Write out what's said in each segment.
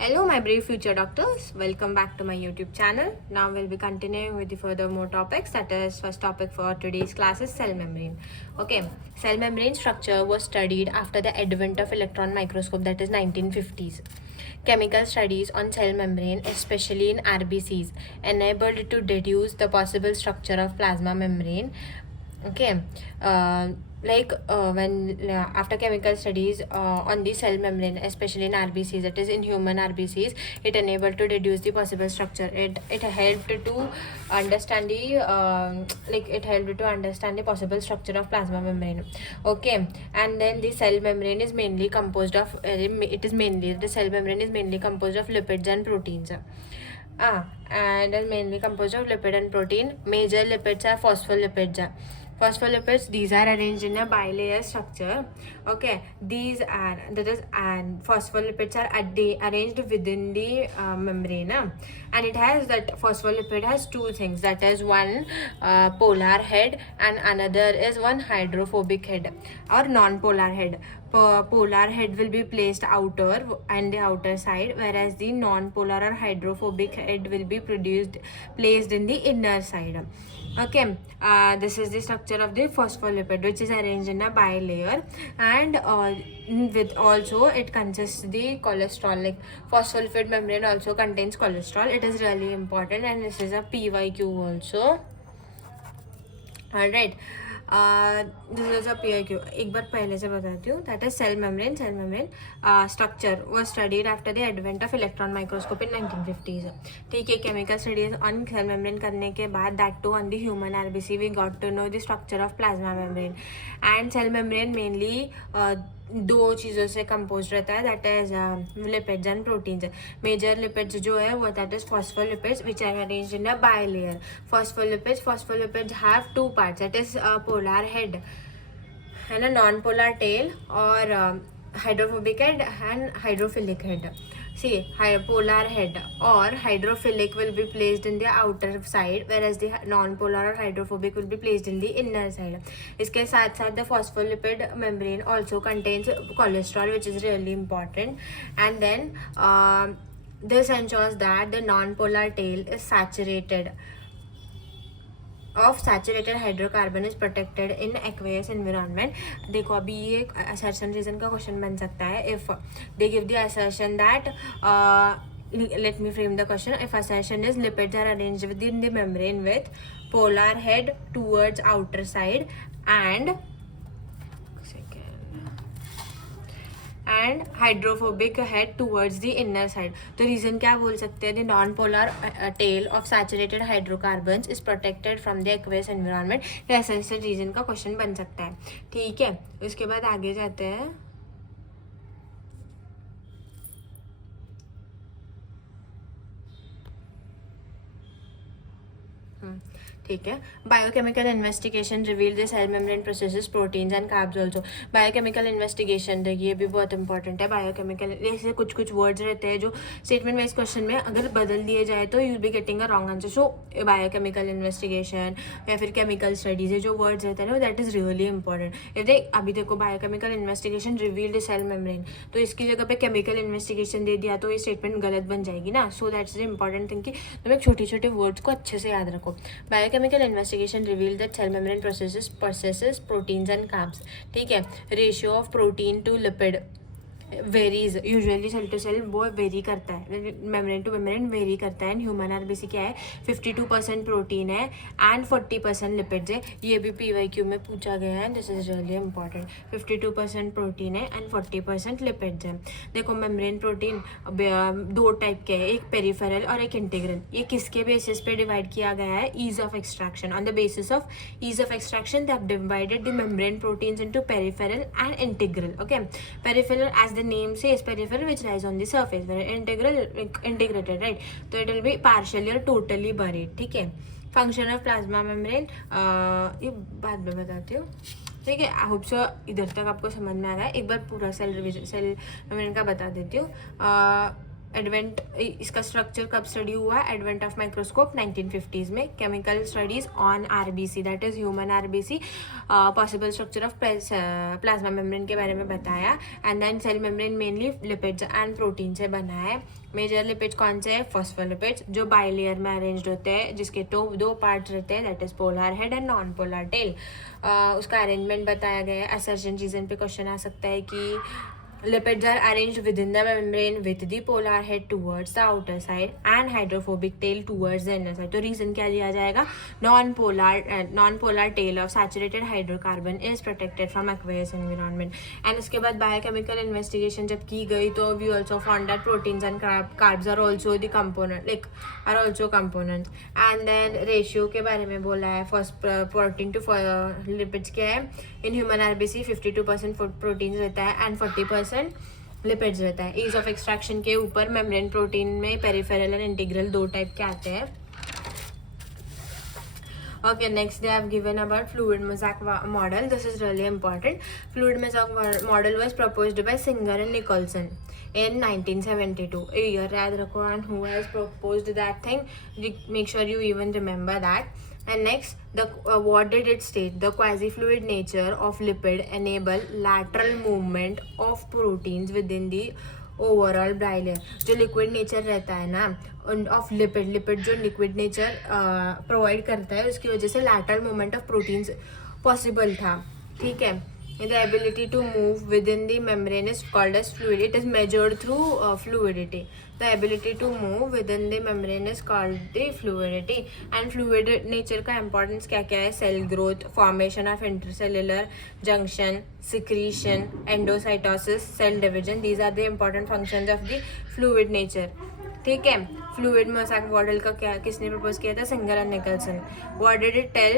Hello, my brave future doctors. Welcome back to my YouTube channel. Now we'll be continuing with the further more topics. That is, first topic for today's class is cell membrane. Okay, cell membrane structure was studied after the advent of electron microscope, that is 1950s. Chemical studies on cell membrane, especially in RBCs, enabled to deduce the possible structure of plasma membrane. Okay, when after chemical studies on the cell membrane, especially in RBCs, that is in human RBCs, it enabled to deduce the possible structure. It helped to understand the possible structure of plasma membrane. Okay, and then the cell membrane is mainly composed of the cell membrane is mainly composed of lipids and proteins. And is mainly composed of lipid and protein. Major lipids are phospholipids. Phospholipids, these are arranged in a bilayer structure. Okay, these are, that is, and phospholipids are arranged within the membrane. And it has, that phospholipid has two things, that is one polar head and another is one hydrophobic head or non-polar head. Polar head will be placed outer and the outer side, whereas the non-polar or hydrophobic head will be placed in the inner side. Okay, this is the structure of the phospholipid, which is arranged in a bilayer, and with also it consists the cholesterol. Like phospholipid membrane also contains cholesterol. It is really important, and this is a PYQ also. Alright, this is a PIQ. एक बार पहले से बताती हूँ. That is cell membrane. Cell membrane structure was studied after the advent of electron microscope in 1950s. ठीक है, chemical studies on cell membrane करने के बाद, that too on the human RBC, we got to know the structure of plasma membrane. And cell membrane mainly दो चीज़ों से compose रहता है, that is lipids and proteins. Major lipids जो है वो that is phospholipids which are arranged in a bilayer. Phospholipids have two parts, that is polar head है ना, नॉन पोलर टेल, और hydrophobic head and hydrophilic head. See, polar head or hydrophilic will be placed in the outer side, whereas the non-polar or hydrophobic will be placed in the inner side. इसके साथ साथ the phospholipid membrane also contains cholesterol, which is really important. And then this ensures that the non-polar tail is saturated hydrocarbon is protected in aqueous environment. देखो अभी ये assertion reason का question बन सकता है. If they give the assertion that, let me frame the question. If assertion is lipids are arranged within the membrane with polar head towards outer side and hydrophobic head towards the inner side, तो reason क्या बोल सकते हैं? The non polar tail of saturated hydrocarbons is protected from the aqueous environment. ऐसा reason का question बन सकता है. ठीक है, उसके बाद आगे जाते हैं. ठीक है, biochemical investigation reveal the cell membrane processes proteins and carbs also. Biochemical investigation, देखिए ये भी बहुत इंपॉर्टेंट है. बायोकेमिकल, जैसे कुछ वर्ड्स रहते हैं जो स्टेटमेंट वाइज क्वेश्चन में अगर बदल दिए जाए तो you will be getting a wrong answer. So biochemical investigation या फिर केमिकल स्टडीज है, जो वर्ड्स रहते हैं ना, दैट इज रियली इंपॉर्टेंट. अभी देखो, biochemical investigation reveal the cell membrane, तो इसकी जगह पे केमिकल इन्वेस्टिगेशन दे दिया तो ये स्टेटमेंट गलत बन जाएगी ना. So that's the important thing कि तुम्हें छोटे छोटे वर्ड्स को अच्छे से याद रखो. Biochemical investigation revealed that cell membrane possesses proteins and carbs. ठीक है, ratio of protein to lipid varies, usually cell to cell वो वेरी करता है, मेम्ब्रेन टू मेम्ब्रेन वेरी करता है. ह्यूमन आरबीसी क्या है, 52% प्रोटीन है एंड 40% लिपिड्स है. ये भी PYQ में पूछा गया है. This is really important. 52% protein है एंड 40% लिपिड्स है. देखो, मेम्ब्रेन प्रोटीन दो टाइप के हैं, एक पेरिफेरल और एक इंटीग्रल. ये किसके बेसिस पे डिवाइड किया गया है? Ease of extraction. On the basis of ease of extraction they have divided the membrane proteins into peripheral and integral. Okay, peripheral as the name says, peripheral which lies on the surface, where integral integrated, right? So it will be partially or totally buried. ठीक है, function of plasma membrane ये बाद में बताती हूँ. ठीक है, I hope so इधर तक आपको समझ में आ रहा है. एक बार पूरा सेल मेम्ब्रेन का बता देती हूँ. एडवेंट, इसका स्ट्रक्चर कब स्टडी हुआ? एडवेंट ऑफ माइक्रोस्कोप 1950s में. Chemical studies on RBC, that is human RBC, possible structure of plasma membrane के बारे में बताया. And then cell membrane mainly lipids and protein से बना है. मेजर लिपिड्स कौन से हैं? फॉस्फोलिपिड्स, जो बाइलेयर में अरेंज्ड होते हैं, जिसके दो पार्ट्स रहते हैं, that is polar head and non polar tell. उसका अरेंजमेंट बताया गया है. असर्शन रीजन पे क्वेश्चन आ सकता है कि lipids are arranged within the membrane with the polar head towards the outer side and hydrophobic tail towards the inner side. तो reason क्या दिया जाएगा? non-polar tail of saturated hydrocarbon is protected from aqueous environment. And इसके बाद biochemical investigation जब की गई तो we also found that proteins and carbs are also the component, are also components. And then ratio के बारे में बोला है. first protein to lipids क्या है? in human RBC 52% proteins रहता है and 40% लिपिड्स रहता है. ईज ऑफ एक्सट्रैक्शन के ऊपर मेम्ब्रेन प्रोटीन में पेरिफेरल एंड इंटीग्रल दो टाइप के आते हैं. Okay, next they have given about fluid mosaic model. This is really important. Fluid mosaic model was proposed by Singer and Nicholson in 1972. A year याद रखो, and who has proposed that thing? Make sure you even remember that. And next, what did it state? The quasi-fluid nature of lipid enable lateral movement of proteins within the overall bilayer. जो liquid nature रहता है ना of lipid जो liquid nature provide करता है, उसकी वजह से lateral movement of proteins possible था. ठीक है. The ability to move within the membrane is called as fluidity. It is measured through fluidity. The ability to move within the membrane is called the fluidity. And fluid nature का importance क्या क्या है? Cell growth, formation of intercellular junction, secretion, endocytosis, cell division. These are the important functions of the fluid nature. ठीक है. Fluid mosaic model का क्या किसने propose किया था? Singer and Nicolson. What did it tell?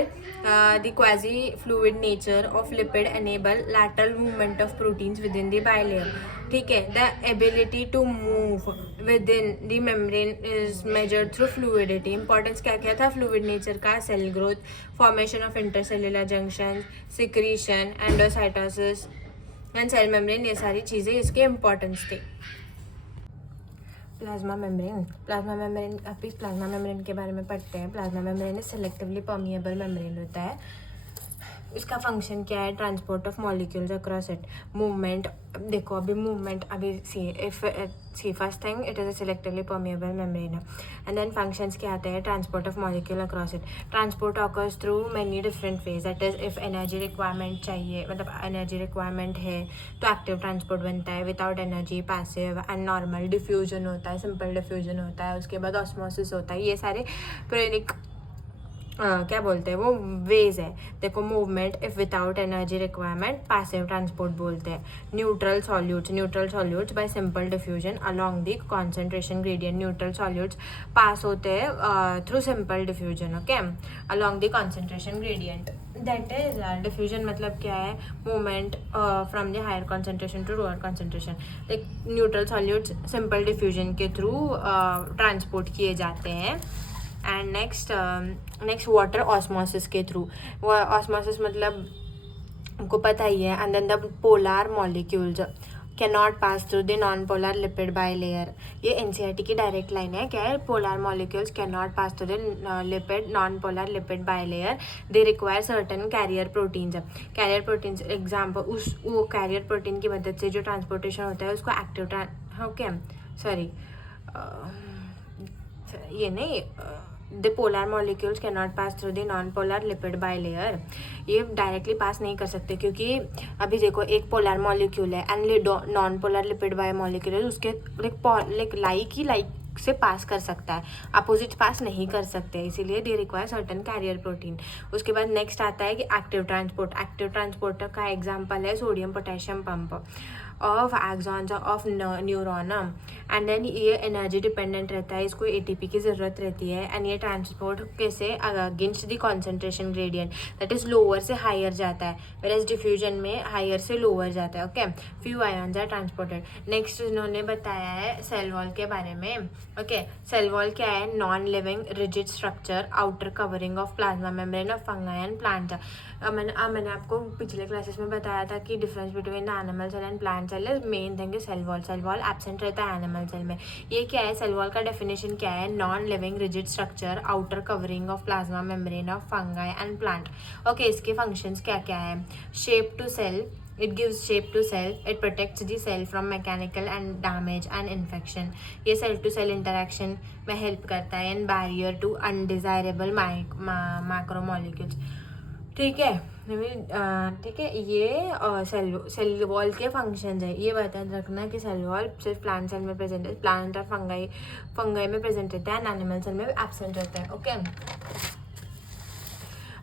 The quasi fluid nature of lipid enable lateral movement of proteins within the bilayer. ठीक है. The ability to move within the membrane is measured through fluidity. Importance क्या क्या था fluid nature का? Cell growth, formation of intercellular junction, secretion, endocytosis and cell membrane, ये सारी चीज़ें इसके इंपॉर्टेंस थी. प्लाज्मा मेम्ब्रेन अभी प्लाज्मा मेम्ब्रेन के बारे में पढ़ते हैं. Plasma membrane selectively permeable membrane होता है. इसका फंक्शन क्या है? Transport of molecules across it. Movement, देखो अभी मूवमेंट अभी see first thing it is a selectively permeable membrane है. एंड देन फंक्शंस क्या आते हैं? Transport of molecule across it. Transport occurs through many different ways. That is if energy requirement चाहिए, मतलब energy requirement है तो active transport बनता है. Without energy passive and normal. Diffusion होता है, सिंपल डिफ्यूजन होता है. उसके बाद ऑस्मोसिस होता है. ये सारे प्रेरिक क्या बोलते हैं वो वेज है. देखो movement if without energy requirement passive transport बोलते हैं. Neutral solutes by simple diffusion along the concentration gradient. Neutral solutes pass होते हैं through simple diffusion. Okay, along the concentration gradient. That is diffusion मतलब क्या है? Movement from the higher concentration to lower concentration. Like neutral solutes simple diffusion के through transport किए जाते हैं. And next water osmosis के थ्रू. ऑस्मोसिस मतलब आपको पता ही है. And then the polar molecules can not pass through the non polar lipid bilayer. ये एनसीईआरटी की डायरेक्ट लाइन है. क्या है? Polar molecules can not pass through the lipid non polar lipid bilayer. They require certain carrier proteins. Carrier proteins example, वो carrier protein की मदद से जो ट्रांसपोर्टेशन होता है उसको एक्टिव ओके सॉरी ये नहीं the polar molecules can not pass through the non polar lipid bilayer. ये डायरेक्टली पास नहीं कर सकते क्योंकि अभी देखो एक पोलर मॉलिक्यूल है and non polar lipid bi molecule है, उसके लाइक से पास कर सकता है, अपोजिट पास नहीं कर सकते. इसीलिए they require certain carrier protein. उसके बाद नेक्स्ट आता है कि एक्टिव ट्रांसपोर्ट का एग्जाम्पल है sodium potassium pump of axons of neuron. And then ये एनर्जी डिपेंडेंट रहता है, इसको एटीपी की ज़रूरत रहती है. एंड ये ट्रांसपोर्ट कैसे? Against the concentration gradient, that is lower से हायर जाता है, वेयरएज डिफ्यूजन में हायर से लोअर जाता है. Okay, few ions are transported. Next इन्होंने बताया है सेल वॉल के बारे में. ओके, सेल वॉल क्या है? Non living rigid structure outer covering of plasma membrane of fungi and plant. मैंने आपको पिछले क्लासेस में बताया था कि difference between the animal cell and plant cell is main thing is cell wall absent रहता है एनिमल एनिमल सेल में। ये क्या है, सेल वॉल का डेफिनेशन क्या है, non living rigid structure, outer covering of plasma membrane of fungi and plant. Okay, इसके फंक्शंस क्या क्या है, shape to cell, it gives shape to cell, it protects the cell from mechanical and damage and infection, ये cell to cell interaction में help करता है, and barrier to undesirable macromolecules। ठीक है, ठीक है, ये सेल वॉल के फंक्शंस है। ये बता रखना कि सेल वॉल सिर्फ प्लांट सेल में प्रेजेंट है, प्लांट और फंगाई में प्रेजेंट रहता है, एंड एनिमल सेल में एब्सेंट रहता है। ओके,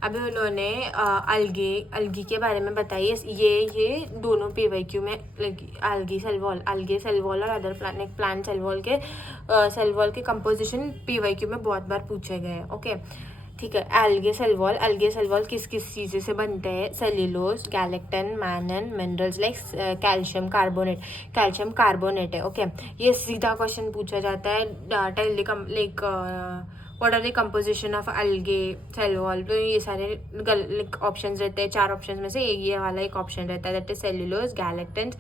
अभी उन्होंने अलगी के बारे में बताइए। ये दोनों PYQ में अलगी सेल वॉल और अदर प्लांट सेल वॉल के कंपोजिशन PYQ में बहुत बार पूछे गए। ओके, ठीक है, अलगे सेल वॉल किस किस चीज़ों से बनते हैं, cellulose, galactan, mannan, minerals like calcium carbonate है। ओके, ये सीधा क्वेश्चन पूछा जाता है, what are the composition of algae cell wall. तो ये सारे ऑप्शंस रहते हैं, 4 ऑप्शन में से ये वाला एक ऑप्शन रहता है, that is cellulose, galactans,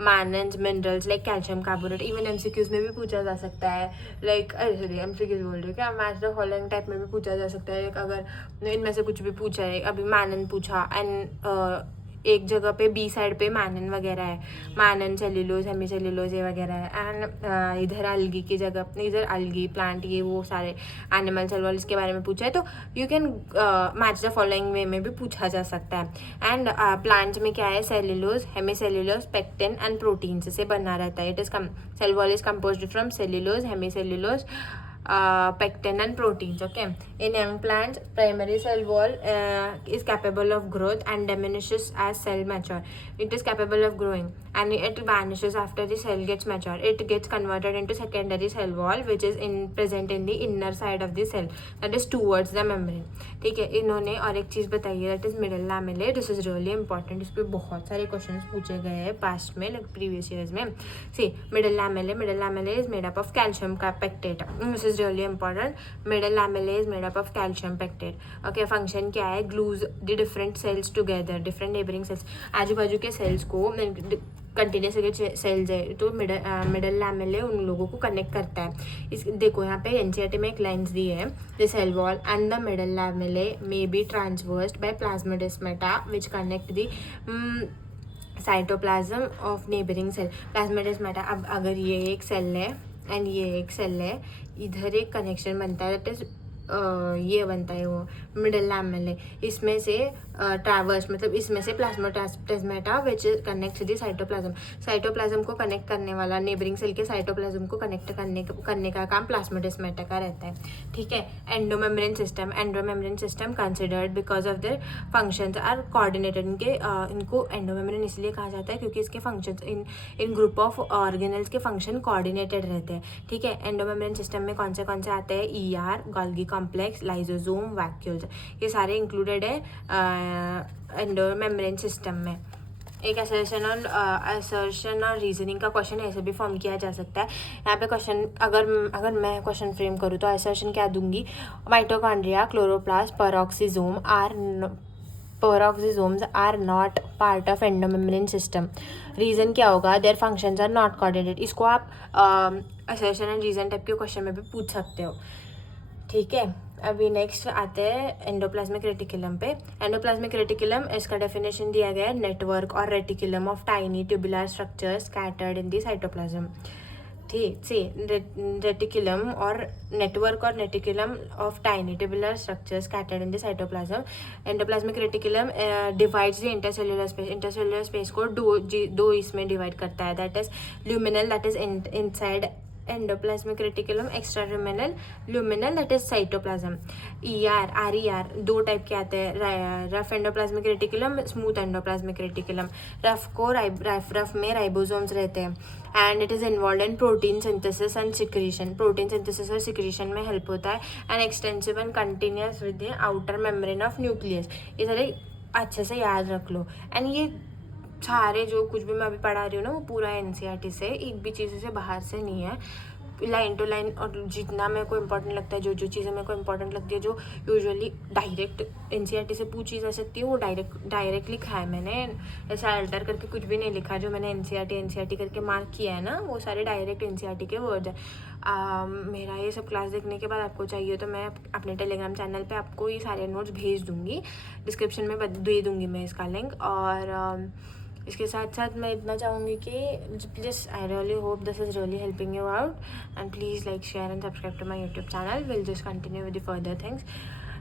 mannans, minerals like calcium carbonate. Even MCQs में भी पूछा जा सकता है, लाइक MCQs बोल रहे हो क्या, मैच द फॉलोइंग टाइप में भी पूछा जा सकता है। अगर इनमें से कुछ भी पूछा है, अभी मैनन पूछा, एंड एक जगह पे B साइड पे मैनन वगैरह है, मैनन, सेल्यूलोज, हेमीसेल्यूलोज ये वगैरह है, एंड इधर अलगी की जगह, इधर अलगी प्लांट, ये वो सारे एनिमल सेल वॉल इसके बारे में पूछा है। तो you can match the following वे में भी पूछा जा सकता है। एंड प्लांट्स में क्या है, cellulose, hemicellulose, pectin and protein से बना रहता है। It is cell wall is composed from cellulose, hemicellulose, pectin and proteins. Okay, in young plants primary cell wall is capable of growth and diminishes as cell mature. It is capable of growing and it vanishes after the cell gets mature. It gets converted into secondary cell wall which is present in the inner side of the cell, that is towards the membrane. ठीक है, इन्होंने और एक चीज़ बताई है, that is middle lamellae. This is really important, इस पर बहुत सारे क्वेश्चन पूछे गए हैं पास्ट में, लाइक प्रीवियस ईयर्स में। See middle lamellae is made up of calcium का pectate, this is really important. Middle lamellae is made up of calcium pectate. Okay, function क्या है, glues the different cells together, different neighbouring cells, आजू बाजू के sales को, continuous sales है तो middle लैमेले उन लोगों को कनेक्ट करता है। इस देखो यहाँ पे NCERT में एक लाइन्स दी है, the cell wall and the middle lamellae may be traversed by plasmodesmata which connect the cytoplasm of neighbouring cell. Plasmodesmata, अब अगर ये एक सेल है एंड ये एक सेल है, इधर एक कनेक्शन बनता है, दैट इज ये बनता है वो मिडल लैमेले, इसमें से ट्रैवर्स मतलब इसमें से plasmodesmata which connects the cytoplasm को कनेक्ट करने वाला, नेबरिंग सेल के साइटोप्लाज्म को कनेक्ट करने का काम प्लाज्मोडेस्माटा का रहता है। ठीक है, endomembrane system considered because of their functions are coordinated. इनको एंडोमेम्ब्रेन इसलिए कहा जाता है क्योंकि इसके functions in group of organelles के फंक्शन कोऑर्डिनेटेड रहते हैं। ठीक है, एंडोमेम्ब्रेन सिस्टम में कौन से आते हैं, ER, Golgi complex, lysosome, vacuoles, ये सारे इंक्लूडेड है एंडोमेम्ब्रेन सिस्टम में। एक असर्शन और रीजनिंग का क्वेश्चन ऐसे भी फॉर्म किया जा सकता है। यहाँ पे क्वेश्चन अगर मैं क्वेश्चन फ्रेम करूँ तो असर्शन क्या दूंगी, mitochondria, chloroplast, peroxisomes are not part of endomembrane system. Reason क्या होगा, their functions are not coordinated. इसको आप असर्शन एंड रीजन टाइप के क्वेश्चन में भी पूछ सकते हो। ठीक है, अभी नेक्स्ट आते हैं एंडोप्लाज्मिक रेटिकुलम पे। एंडोप्लाज्मिक रेटिकुलम, इसका डेफिनेशन दिया गया है, नेटवर्क और reticulum of tiny tubular structures scattered in the cytoplasm. ठीक से रेटिकुलम और नेटवर्क और reticulum of tiny tubular structures scattered in the cytoplasm. Endoplasmic reticulum divides the intercellular space को दो इसमें डिवाइड करता है, that is luminal, that is inside endoplasmic reticulum, extra luminal that is cytoplasm. RER दो type के आते हैं, rough endoplasmic reticulum, smooth endoplasmic reticulum. Rough में राइबोसोम्स रहते हैं and it is involve in protein synthesis and secretion, protein synthesis और secretion में help होता है, and extensive and continuous with the outer membrane of nucleus. ये सारे अच्छे से याद रख लो। एंड ये सारे जो कुछ भी मैं अभी पढ़ा रही हूँ ना, वो पूरा NCERT से, एक भी चीज़ से बाहर से नहीं है। लाइन टू लाइन और जितना मेरे को इम्पोर्टेंट लगता है, जो जो चीज़ें मेरे को इम्पोर्टेंट लगती है, जो यूजुअली डायरेक्ट एनसीईआरटी से पूछी जा सकती है, वो डायरेक्ट लिखा है मैंने। ऐसा अल्टर करके कुछ भी नहीं लिखा। जो मैंने एनसीईआरटी करके मार्क किया है ना, वो सारे डायरेक्ट एनसीईआरटी के वर्ड है। मेरा ये सब क्लास देखने के बाद आपको चाहिए तो मैं अपने टेलीग्राम चैनल पे आपको ये सारे नोट्स भेज दूँगी, डिस्क्रिप्शन में दे दूँगी मैं इसका लिंक। और इसके साथ साथ मैं इतना चाहूँगी कि please I really hope this is really helping you out, and please like, share and subscribe to my YouTube channel. We'll just continue with the further things.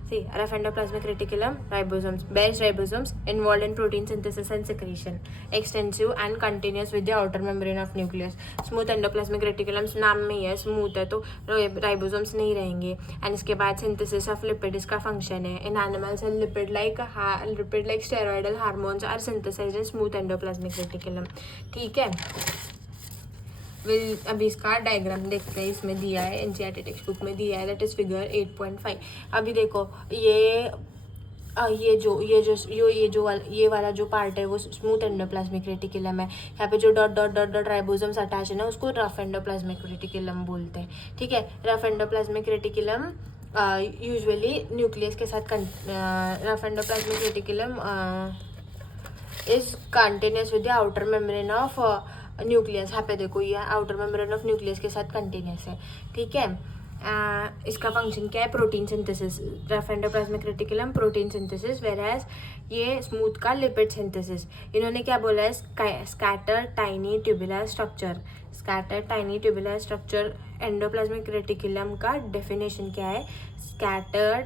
See, rough endoplasmic reticulum, ribosomes, bears ribosomes involved in protein synthesis and secretion, extensive and continuous with the outer membrane of nucleus. Smooth endoplasmic reticulum नाम में ही है, smooth है तो ribosomes नहीं रहेंगे. And इसके बाद synthesis of lipid इसका फंक्शन है. In animals lipid like steroidal hormones are synthesised in smooth endoplasmic reticulum. ठीक है, अभी इसका डायग्राम देखते हैं. इसमें दिया है, एनसीईआरटी टेक्स्ट बुक में दिया है, दैट इज़ फिगर 8.5. अभी देखो ये वाला जो पार्ट है वो स्मूथ एंडोप्लाज्मिक रेटिकुलम है. यहाँ पे जो dot dot dot dot ribosomes attach है ना, उसको रफ एंडोप्लाज्मिक रेटिकुलम बोलते हैं. ठीक है, rough endoplasmic reticulum usually nucleus के साथ rough endoplasmic reticulum is continuous with the outer membrane of nucleus. यहाँ पे देखो ये आउटर मेम्ब्रेन ऑफ न्यूक्लियस के साथ कंटिन्यूस है. ठीक है, इसका फंक्शन क्या है? Protein synthesis. Rough endoplasmic reticulum protein synthesis, whereas ये स्मूथ का लिपिड सिंथेसिस. इन्होंने क्या बोला है? Scatter tiny tubular structure. Scatter tiny tubular structure endoplasmic reticulum का डेफिनेशन क्या है? स्कैटर्ड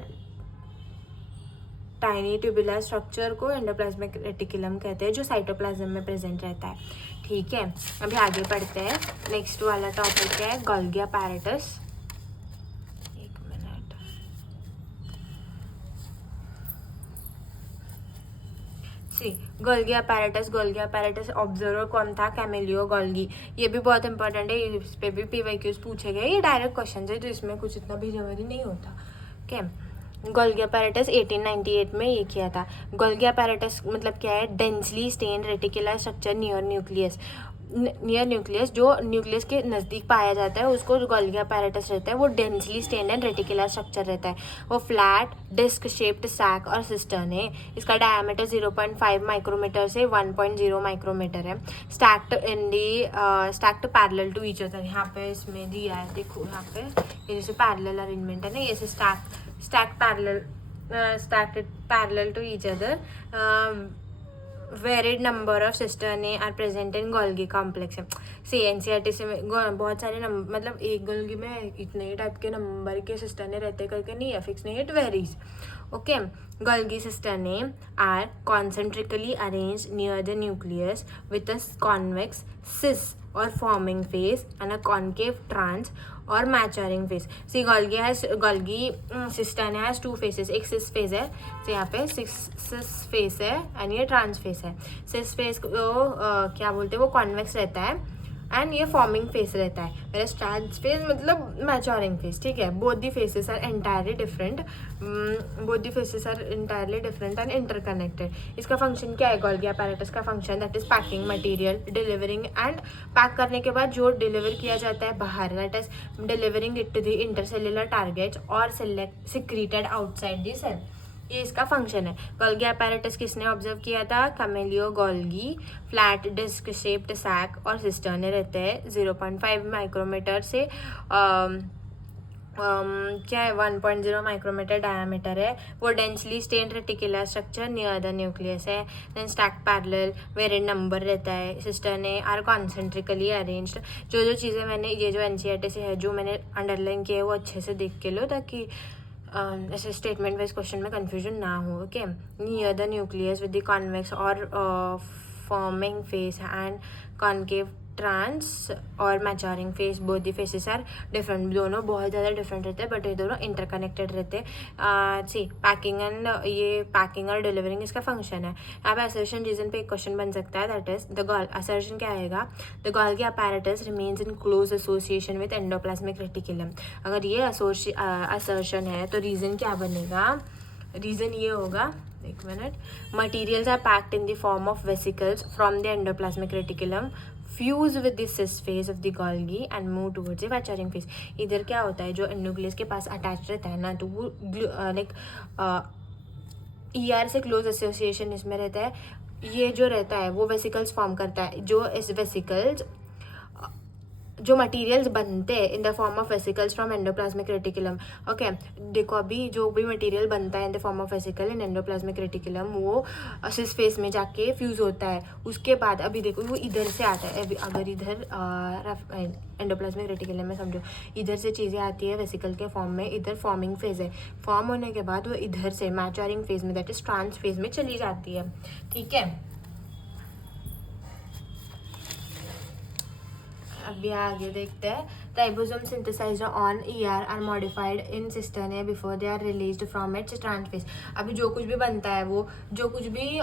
टाइनी ट्यूबुलर स्ट्रक्चर को एंडोप्लाज्मिक रेटिकुलम कहते हैं, जो साइटोप्लाज्म में प्रेजेंट रहता है. ठीक है, अभी आगे पढ़ते हैं. नेक्स्ट वाला टॉपिक है गोल्गी अपैरेटस. एक मिनट. सी, गोल्गी अपैरेटस ऑब्जर्वर कौन था? Camillo Golgi. ये भी बहुत इंपॉर्टेंट है, इस पे भी पीवाईक्यूज पूछे गए. ये डायरेक्ट क्वेश्चन है, तो इसमें कुछ इतना भी जरूरी नहीं होता. ओके, गोल्गी अपैरेटस 1898 में ये किया था. गोल्गी अपैरेटस मतलब क्या है? Densely stained reticular structure near nucleus, जो न्यूक्लियस के नज़दीक पाया जाता है उसको गोल्गी अपैरेटस रहता है. वो densely stained and reticular structure रहता है. वो फ्लैट डिस्क शेप्ड सैक और सिस्टर्न है. इसका डायमीटर 0.5 माइक्रोमीटर से 1.0 माइक्रोमीटर है. Stacked parallel to each other. यहाँ पे इसमें दिया है, देखो यहाँ पे ये जैसे पैरेलल अरेंजमेंट है ना, ये stacked parallel to each other. Varied number of cisternae are present in Golgi complex. See NCERT से बहुत सारे नंबर, मतलब एक गोल्गी में इतने ही टाइप के नंबर के सिस्टर्ने रहते करके नहीं है, फिक्स नहीं, it varies. Okay, Golgi cisternae are concentrically arrange near the nucleus with a convex cis or forming face and a concave trans or maturing face. See Golgi cistern has 2 faces. एक cis face है, तो यहाँ पे cis face है and ये trans face है. Cis face को क्या बोलते हैं? वो कॉन्वेक्स रहता है एंड ये फॉर्मिंग फेस रहता है. मेरा ट्रांस फेस मतलब मैचरिंग फेस. ठीक है, both the faces are entirely different and interconnected. इसका फंक्शन क्या है? गोल्गी अपैरेटस का function that is packing material, delivering and pack करने के बाद जो डिलीवर किया जाता है बाहर, that is delivering it to the intercellular targets और सिक्रीटेड आउटसाइड द सेल. ये इसका फंक्शन है. गोल्गी अपैरेटस किसने ऑब्जर्व किया था? Camillo Golgi. Flat disc shaped sac और सिस्टर्ने रहते हैं. 0.5 माइक्रोमीटर से क्या है 1.0 माइक्रोमीटर डायमीटर है. वो densely stained reticular structure near the nucleus है. Then stacked parallel, varied number रहता है. Cisternae are concentrically arranged. जो चीज़ें मैंने, ये जो एनसीईआरटी से है जो मैंने अंडरलाइन किया है, वो अच्छे से देख के लो ताकि ऐसे स्टेटमेंट वाइज क्वेश्चन में कंफ्यूजन ना हो. Okay, near the nucleus with the convex or forming face and concave trans or maturing face. Both the faces are different. दोनों बहुत ज़्यादा डिफरेंट रहते हैं, बट ये दोनों इंटरकनेक्टेड रहते हैं. सी पैकिंग और डिलीवरिंग इसका फंक्शन है. यहाँ पे असर्शन रीजन पे एक क्वेश्चन बन सकता है, दैट इज असर्शन क्या आएगा? The Golgi apparatus remains in close association with endoplasmic reticulum. अगर ये असर्शन है तो रीजन क्या बनेगा? रीजन ये होगा, एक minute. Materials are packed in the form of vesicles from the endoplasmic reticulum. Fuse with the cis face of the Golgi and move towards the maturing face. इधर क्या होता है, जो न्यूक्लियस के पास अटैच रहता है ना, तो वो लाइक ER से क्लोज एसोसिएशन इसमें रहता है। ये जो रहता है वो वेसिकल्स फॉर्म करता है, जो इस वेसिकल्स जो मटेरियल्स बनते हैं इन the form of vesicles from endoplasmic reticulum. Okay, देखो अभी जो भी मटेरियल बनता है इन the form of vesicle in endoplasmic reticulum, वो सिस फेस में जाके फ्यूज होता है। उसके बाद अभी देखो वो इधर से आता है। अभी अगर इधर एंडोप्लाज्मिक रेटिकुलम में समझो, इधर से चीज़ें आती है वेसिकल के फॉर्म में, इधर फॉर्मिंग फेज है। फॉर्म होने के बाद वो इधर से मैच्योरिंग फेज में, दैट इज ट्रांस फेज में चली जाती है। ठीक है, अभी आगे देखते हैं। Ribosome synthesised on ER are modified in cistern before they are released from its trans face. अभी जो कुछ भी बनता है, वो जो कुछ भी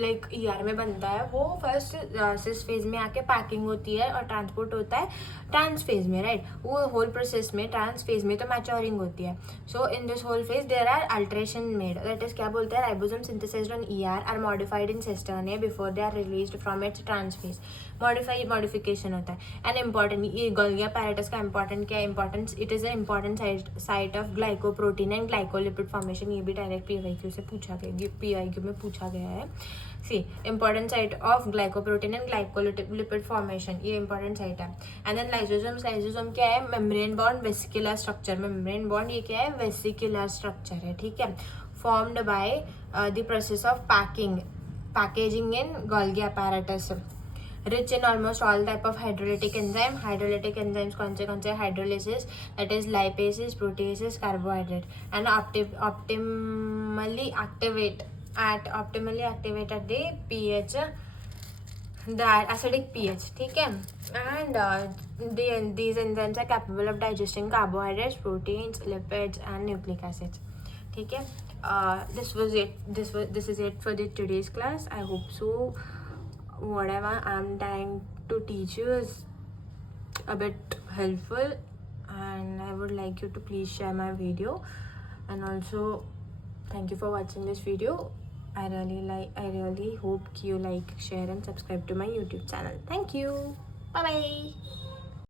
लाइक ER में बनता है, वो फर्स्ट सिस फेज में आके पैकिंग होती है और ट्रांसपोर्ट होता है ट्रांस फेज में, राइट। वो होल प्रोसेस में ट्रांस फेज में तो मैच्योरिंग होती है। So in this whole face there are alteration made, that is क्या बोलते हैं, ribosome synthesised on ER are modified in cistern before they are released from its trans face. Modification होता है। And important, ये Golgi apparatus का important क्या है, importance, it is a important site of glycoprotein and glycolipid formation. ये भी direct PYQ से पूछा गया, PYQ में पूछा गया है। See, important site of glycoprotein and glycolipid formation, ये इंपॉर्टेंट साइट है। एंड देन लाइसोसोम, लाइसोसोम क्या है, membrane bound vesicular structure. Membrane bound ये क्या है, वेसिकुलर स्ट्रक्चर है। ठीक है, formed by the process of packaging in Golgi apparatus, rich in almost all type of hydrolytic enzyme. Hydrolytic enzymes कौन से hydrolysis, that is lipases, proteases, carbohydrate, and optimally activate at the pH, the acidic pH. ठीक है, and these enzymes are capable of digesting carbohydrates, proteins, lipids, and nucleic acids. ठीक है, this is it for the today's class. I hope so whatever I'm trying to teach you is a bit helpful, and I would like you to please share my video, and also thank you for watching this video. I really hope you like, share and subscribe to my YouTube channel. Thank you. Bye bye.